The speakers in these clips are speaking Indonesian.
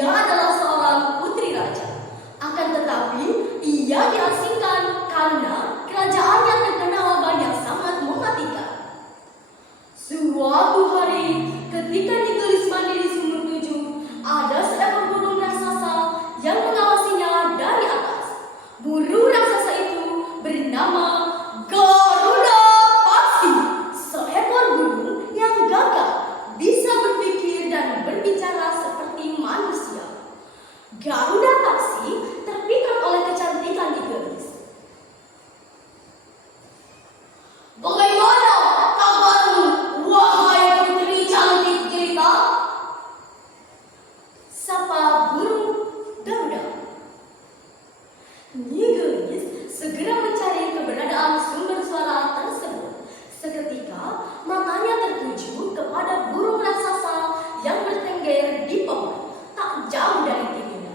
ia adalah seorang putri raja. Akan tetapi, ia diasingkan karena kerajaannya terkena wabah yang sangat mematikan. Suatu hari, ketika digelisman di sumur 7, ada seekor burung raksasa yang mengawasinya dari atas. Burung raksasa itu bernama Garuda Paksi, seekor burung yang gagah, bisa berpikir dan berbicara seperti manusia. Garuda Paksi terpikat oleh kecantikan Igelis. "Bagaimana kabarmu, wahai putri cantik jelita?" sapa burung Garuda. Igelis segera mencari keberadaan sumber suara tersebut. Seketika matanya tertuju kepada burung raksasa yang bertengger di pohon tak jauh dari dirinya.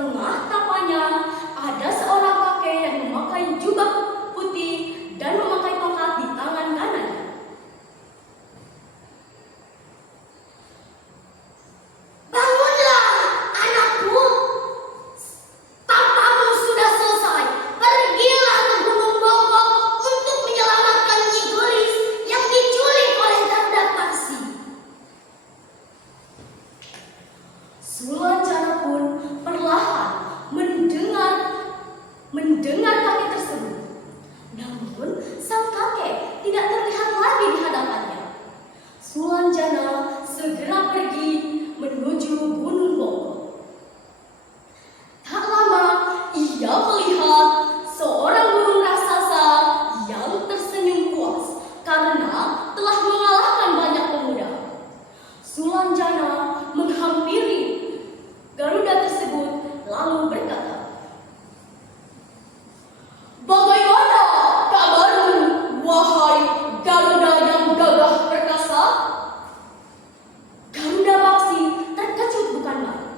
tengah tapanya ada seorang kakek yang memakai jubah putih dan memakai tongkat di tangan kanannya. Bangunlah, anakku. Papamu sudah selesai. Pergilah ke Gunung Bogor untuk menyelamatkan Nyi Gelis yang diculik oleh Garuda Paksi. Sulanjana pun perlahan mendengar kakek tersebut. Namun sang kakek tidak terlihat lagi di hadapannya. Sulanjana segera pergi menuju Gunung Bogor. Tak lama ia melihat seorang burung raksasa yang tersenyum puas karena telah mengalahkan banyak pemuda. Sulanjana menghampiri Garuda tersebut lalu berkata, "Bagaimana kabarmu, wahai Garuda yang gagah perkasa?" Garuda Paksi terkejut bukan main.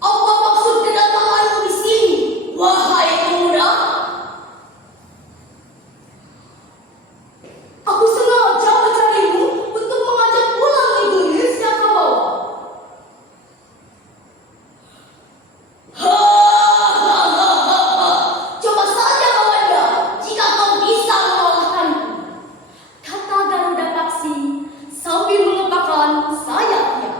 Apa maksud kedatanganmu di sini, wahai pemuda? Aku sengaja mencarimu untuk mengajak pulang Nyi Gelis yang kau bawa. Coba saja lawan dia jika kau bisa mengalahkanku. Kata Garuda Paksi sambil mengepakkan sayapnya.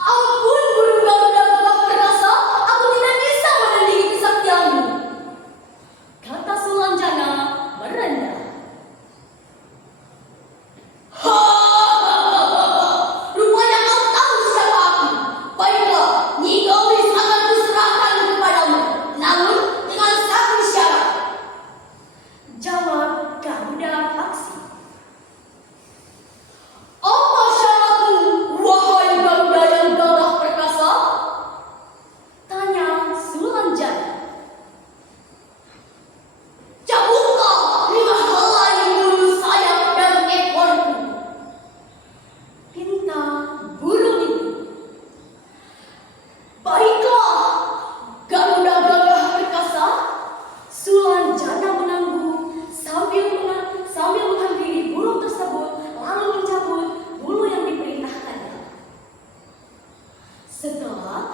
Ampun, burung Garuda gagah perkasa, aku tidak bisa menandingi kesaktianmu. Kata Sulanjana merendah. Rupanya kau tahu siapa aku. Baiklah, Nyi Gelis akan kuserahkan kepadamu, namun dengan satu syarat. Jawab Garuda Paksi. Apa syaratmu, wahai Garuda yang gagah perkasa? Tanya Sulanjana. Cabutlah 5 helai bulu sayap dan ekorku. Pinta burung itu. Baiklah, Garuda gagah perkasa. Sulanjana menangguh sambil menghampiri burung tersebut lalu mencabut bulu yang diperintahkannya. Setelah